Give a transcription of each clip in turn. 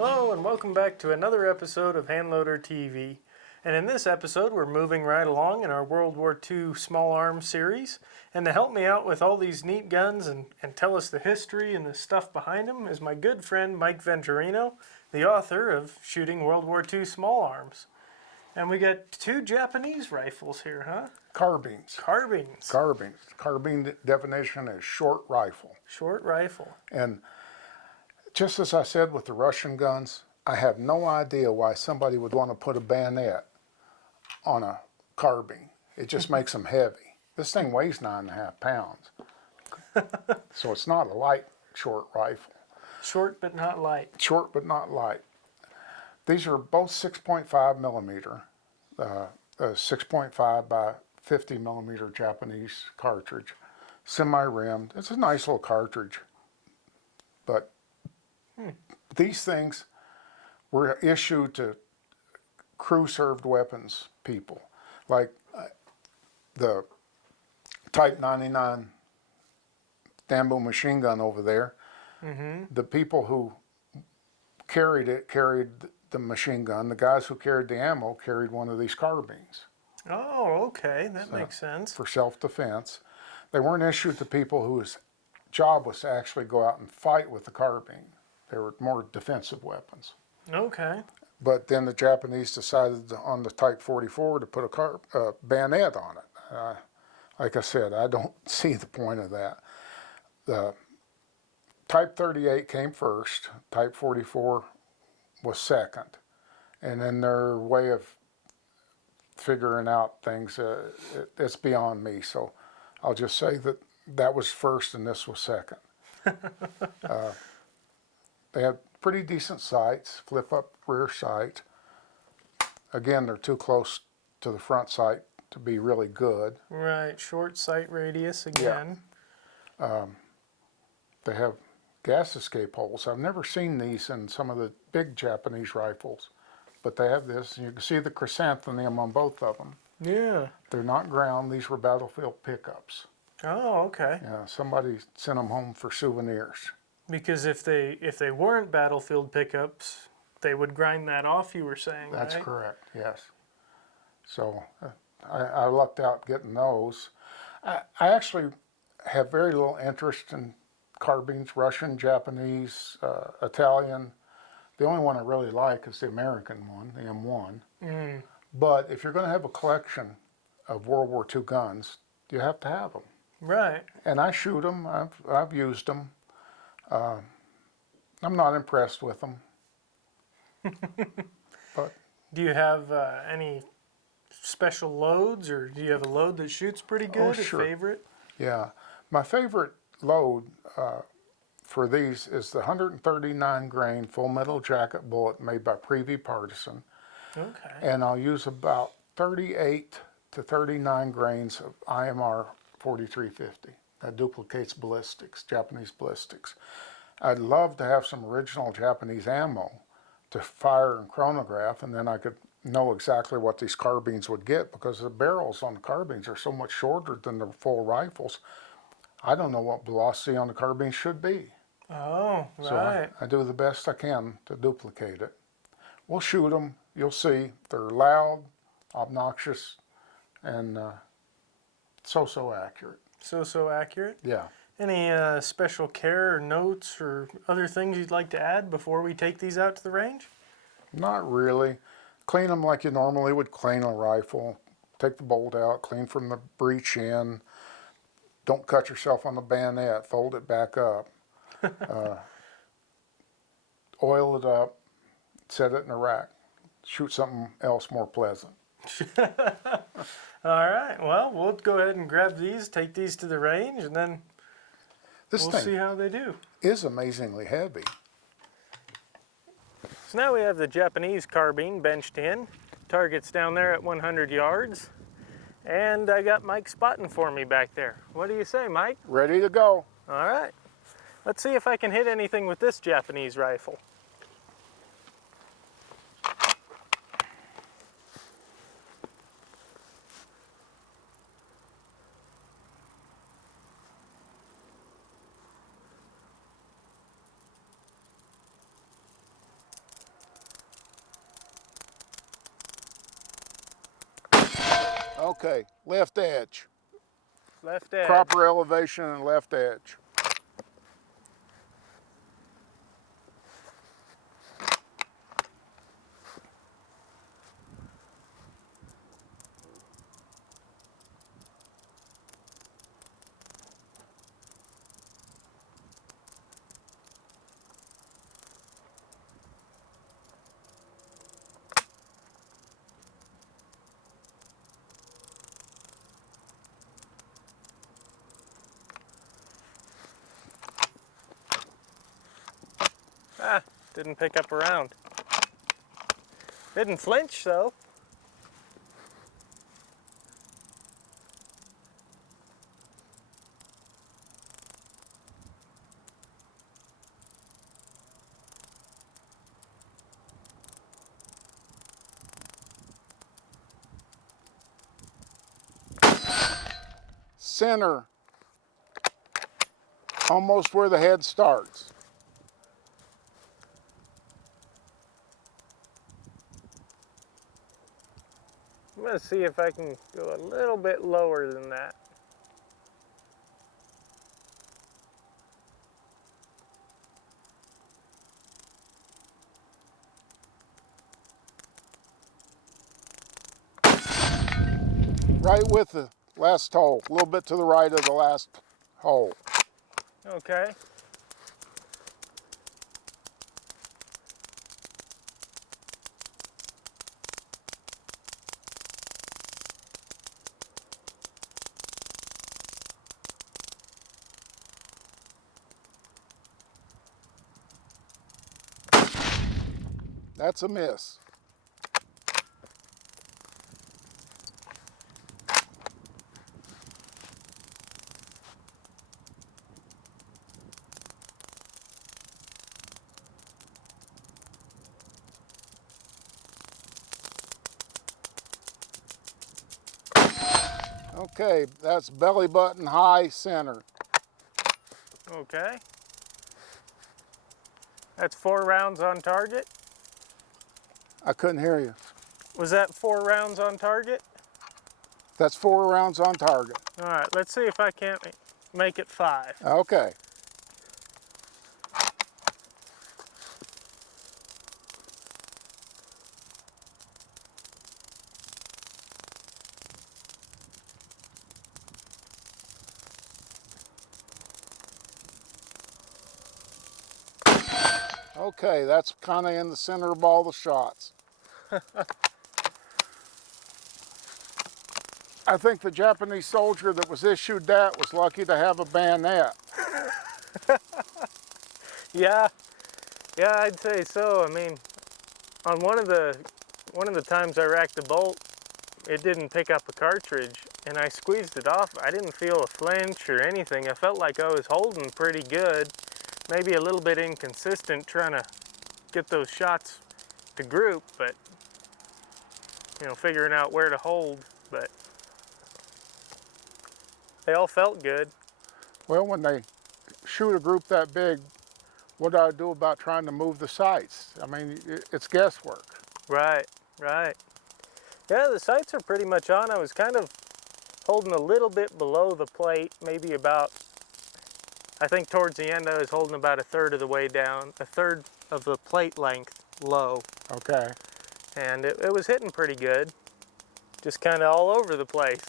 Hello and welcome back to another episode of Handloader TV. And in this episode we're moving right along in our World War II Small Arms Series. And to help me out with all these neat guns and tell us the history and the stuff behind them is my good friend Mike Venturino, the author of Shooting World War II Small Arms. And we got two Japanese rifles here, huh? Carbines. Carbines. Carbines. Carbine definition is short rifle. Short rifle. And just as I said with the Russian guns, I have no idea why somebody would want to put a bayonet on a carbine. It just makes them heavy. This thing weighs 9.5 pounds. So it's not a light short rifle. Short but not light. Short but not light. These are both 6.5 millimeter, 6.5 by 50 millimeter Japanese cartridge, semi-rimmed. It's a nice little cartridge, but these things were issued to crew-served weapons people, like the Type 99 Dambo machine gun over there. The people who carried it carried the machine gun. The guys who carried the ammo carried one of these carbines. Oh, okay, that makes sense. For self-defense. They weren't issued to people whose job was to actually go out and fight with the carbine. They were more defensive weapons. Okay. But then the Japanese decided on the Type 44 to put a bayonet on it. Like I said, I don't see the point of that. The Type 38 came first. Type 44 was second. And then their way of figuring out things, it's beyond me. So I'll just say that was first and this was second. They had pretty decent sights, flip-up rear sight. Again, they're too close to the front sight to be really good. Right, short sight radius again. Yeah. They have gas escape holes. I've never seen these in some of the big Japanese rifles, but they have this. You can see the chrysanthemum on both of them. Yeah. They're not ground. These were battlefield pickups. Oh, okay. Yeah, somebody sent them home for souvenirs. Because if they weren't battlefield pickups, they would grind that off, you were saying, That's right? correct, yes. So I lucked out getting those. I actually have very little interest in carbines, Russian, Japanese, Italian. The only one I really like is the American one, the M1. But if you're going to have a collection of World War II guns, you have to have them. Right. And I shoot them. I've used them. I'm not impressed with them. But do you have any special loads, or do you have a load that shoots pretty good? Sure. A favorite? Yeah, my favorite load for these is the 139 grain full metal jacket bullet made by Privy Partisan. Okay. And I'll use about 38 to 39 grains of IMR 4350. That duplicates ballistics, Japanese ballistics. I'd love to have some original Japanese ammo to fire and chronograph, and then I could know exactly what these carbines would get, because the barrels on the carbines are so much shorter than the full rifles. I don't know what velocity on the carbine should be. Oh, right. So I do the best I can to duplicate it. We'll shoot them. You'll see. They're loud, obnoxious, and so accurate. So accurate? Yeah. Any special care or notes or other things you'd like to add before we take these out to the range? Not really. Clean them like you normally would clean a rifle. Take the bolt out, clean from the breech in. Don't cut yourself on the bayonet. Fold it back up. Oil it up. Set it in a rack. Shoot something else more pleasant. All right. Well, we'll go ahead and grab these, take these to the range, and then we'll see how they do. Is amazingly heavy. So now we have the Japanese carbine benched in. Target's down there at 100 yards. And I got Mike spotting for me back there. What do you say, Mike? Ready to go. All right. Let's see if I can hit anything with this Japanese rifle. Okay, left edge. Left edge. Proper elevation and left edge. Ah, didn't pick up around. Didn't flinch though. Center, almost where the head starts. I'm gonna see if I can go a little bit lower than that. Right with the last hole, a little bit to the right of the last hole. Okay. That's a miss. Okay, that's belly button high center. Okay. That's 4 rounds on target. I couldn't hear you. Was that 4 rounds on target? That's 4 rounds on target. All right, let's see if I can't make it 5. Okay. Okay, that's kind of in the center of all the shots. I think the Japanese soldier that was issued that was lucky to have a bayonet. Yeah, I'd say so. I mean, on one of the times I racked the bolt, it didn't pick up a cartridge, and I squeezed it off. I didn't feel a flinch or anything. I felt like I was holding pretty good, maybe a little bit inconsistent trying to get those shots to group, but figuring out where to hold, but they all felt good. Well, when they shoot a group that big, what do I do about trying to move the sights? I mean, it's guesswork. Right. Yeah, the sights are pretty much on. I was kind of holding a little bit below the plate, maybe about, I think towards the end I was holding about 1/3 of the way down, 1/3 of the plate length low. Okay. And it was hitting pretty good, just kind of all over the place.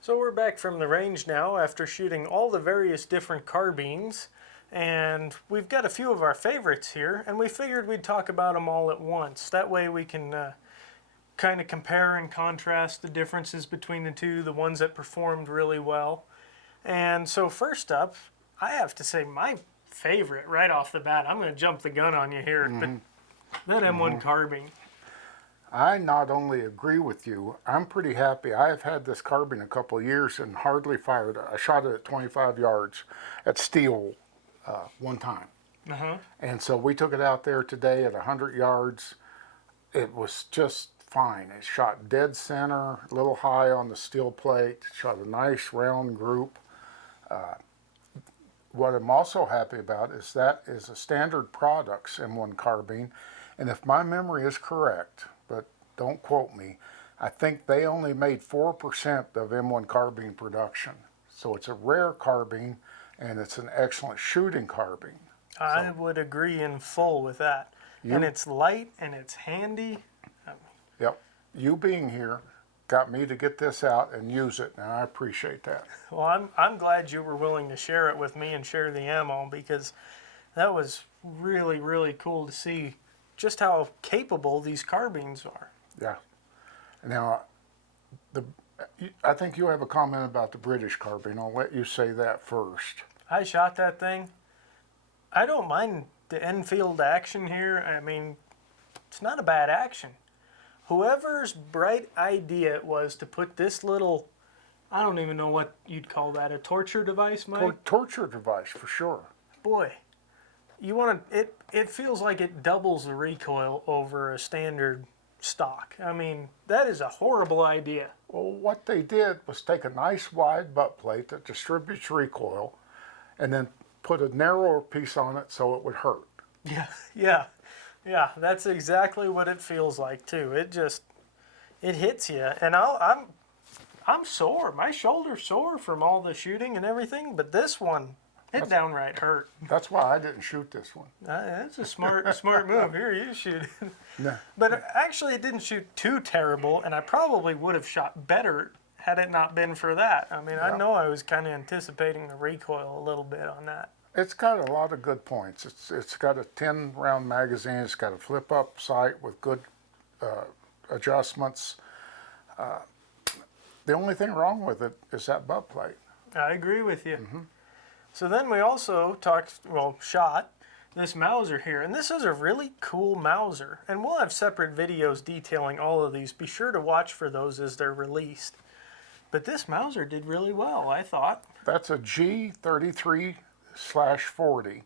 So we're back from the range now after shooting all the various different carbines, and we've got a few of our favorites here, and we figured we'd talk about them all at once. That way we can kind of compare and contrast the differences between the two, the ones that performed really well. And so first up, I have to say my favorite right off the bat, I'm going to jump the gun on you here, but that M1 carbine. I not only agree with you, I'm pretty happy. I have had this carbine a couple of years and hardly fired. I shot it at 25 yards at steel one time. And so we took it out there today at 100 yards. It was just fine. It shot dead center, a little high on the steel plate, shot a nice round group. What I'm also happy about is that is a standard products M1 carbine. And if my memory is correct, but don't quote me, I think they only made 4% of M1 carbine production. So it's a rare carbine, and it's an excellent shooting carbine. I would agree in full with that. And it's light and it's handy. Yep. You being here got me to get this out and use it, and I appreciate that. Well, I'm glad you were willing to share it with me and share the ammo, because that was really, really cool to see just how capable these carbines are. Yeah. Now, I think you have a comment about the British carbine. I'll let you say that first. I shot that thing. I don't mind the Enfield action here. I mean, it's not a bad action. Whoever's bright idea it was to put this little, I don't even know what you'd call that, a torture device, Mike? Torture device, for sure. Boy, you want to, it feels like it doubles the recoil over a standard stock. I mean, that is a horrible idea. Well, what they did was take a nice wide butt plate that distributes recoil and then put a narrower piece on it so it would hurt. Yeah, that's exactly what it feels like too. It hits you, and I'm sore. My shoulder's sore from all the shooting and everything, but this one, it downright hurt. That's why I didn't shoot this one. That's a smart move. Here, you shoot it. No. But actually, it didn't shoot too terrible, and I probably would have shot better had it not been for that. I mean, I know I was kind of anticipating the recoil a little bit on that. It's got a lot of good points. It's got a 10-round magazine. It's got a flip-up sight with good adjustments. The only thing wrong with it is that butt plate. I agree with you. Mm-hmm. So then we also shot this Mauser here. And this is a really cool Mauser. And we'll have separate videos detailing all of these. Be sure to watch for those as they're released. But this Mauser did really well, I thought. That's a G33/40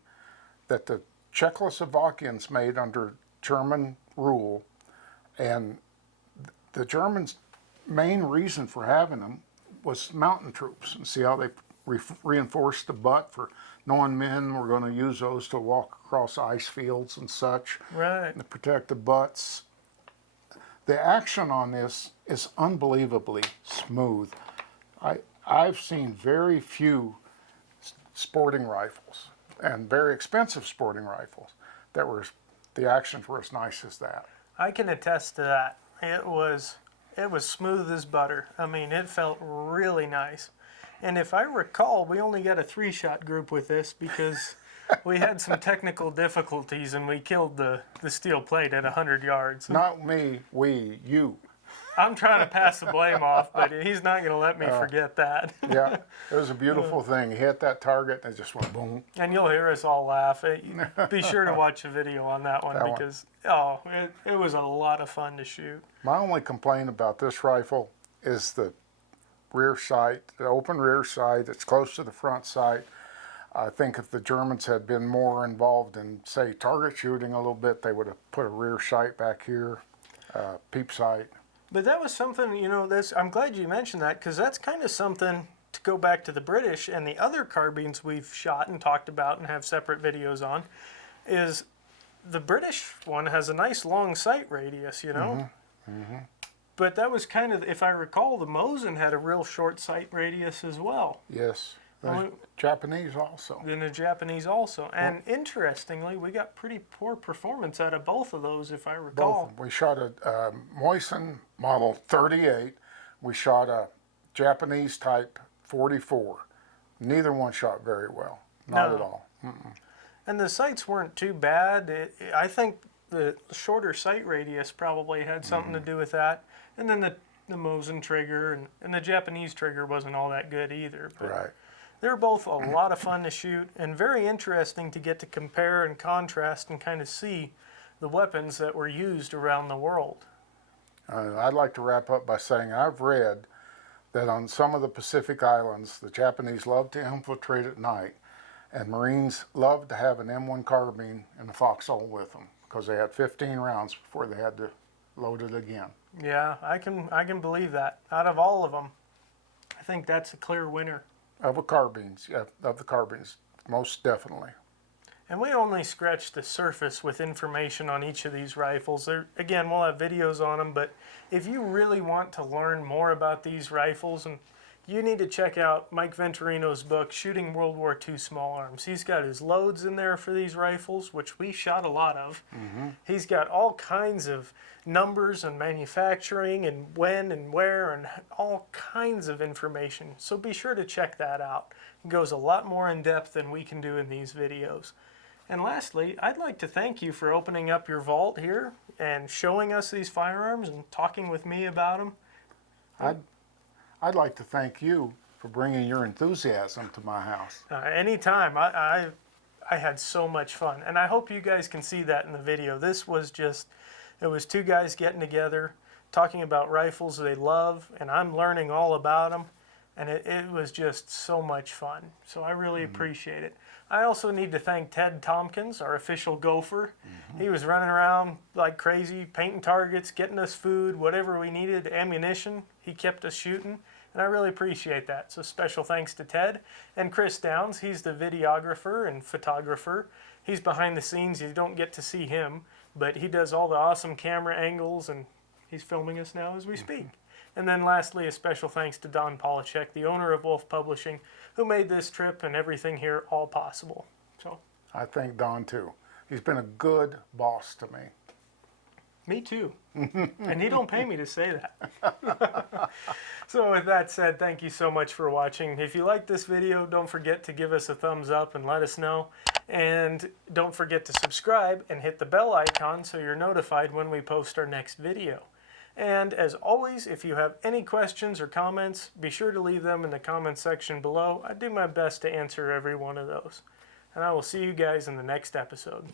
that the Czechoslovakians made under German rule. And the Germans' main reason for having them was mountain troops. And see how they reinforced the butt for knowing men were going to use those to walk across ice fields and such. Right. To protect the butts. The action on this is unbelievably smooth. I've seen very few sporting rifles and very expensive sporting rifles the actions were as nice as that. I can attest to that. It was smooth as butter. I mean, it felt really nice. And if I recall, we only got a 3-shot group with this because we had some technical difficulties and we killed the steel plate at 100 yards. Not me, you. I'm trying to pass the blame off, but he's not going to let me forget that. Yeah, it was a beautiful thing. He hit that target and it just went boom. And you'll hear us all laugh. Be sure to watch a video on that one because it was a lot of fun to shoot. My only complaint about this rifle is the rear sight, the open rear sight. It's close to the front sight. I think if the Germans had been more involved in, say, target shooting a little bit, they would have put a rear sight back here, peep sight. But that was something, I'm glad you mentioned that because that's kind of something to go back to the British and the other carbines we've shot and talked about and have separate videos on, is the British one has a nice long sight radius, Mm-hmm. Mm-hmm. But that was kind of, if I recall, the Mosin had a real short sight radius as well. Yes. The Japanese also. Then the Japanese also. And interestingly, we got pretty poor performance out of both of those, if I recall. Both. We shot a Mosin model 38. We shot a Japanese type 44. Neither one shot very well. Not at all. Mm-mm. And the sights weren't too bad. I think the shorter sight radius probably had something to do with that. And then the Mosin trigger and the Japanese trigger wasn't all that good either. But right. They were both a lot of fun to shoot and very interesting to get to compare and contrast and kind of see the weapons that were used around the world. I'd like to wrap up by saying I've read that on some of the Pacific Islands, the Japanese loved to infiltrate at night, and Marines loved to have an M1 carbine in the foxhole with them because they had 15 rounds before they had to load it again. Yeah, I can believe that. Out of all of them, I think that's a clear winner. Of the carbines, most definitely. And we only scratched the surface with information on each of these rifles. Again, we'll have videos on them, but if you really want to learn more about these rifles, and you need to check out Mike Venturino's book, Shooting World War II Small Arms. He's got his loads in there for these rifles, which we shot a lot of. He's got all kinds of numbers and manufacturing and when and where and all kinds of information. So be sure to check that out. It goes a lot more in depth than we can do in these videos. And lastly, I'd like to thank you for opening up your vault here and showing us these firearms and talking with me about them. I'd like to thank you for bringing your enthusiasm to my house. Anytime. I had so much fun. And I hope you guys can see that in the video. This was just, it was two guys getting together, talking about rifles they love, and I'm learning all about them. And it was just so much fun. So I really appreciate it. I also need to thank Ted Tompkins, our official gopher. He was running around like crazy, painting targets, getting us food, whatever we needed, ammunition. He kept us shooting, and I really appreciate that. So special thanks to Ted. And Chris Downs, he's the videographer and photographer. He's behind the scenes. You don't get to see him, but he does all the awesome camera angles, and he's filming us now as we speak. And then lastly, a special thanks to Don Polachek, the owner of Wolf Publishing, who made this trip and everything here all possible. So I thank Don too. He's been a good boss to me. Me too. And he don't pay me to say that. So with that said, thank you so much for watching. If you like this video, don't forget to give us a thumbs up and let us know. And don't forget to subscribe and hit the bell icon so you're notified when we post our next video. And as always, if you have any questions or comments, be sure to leave them in the comment section below. I do my best to answer every one of those. And I will see you guys in the next episode.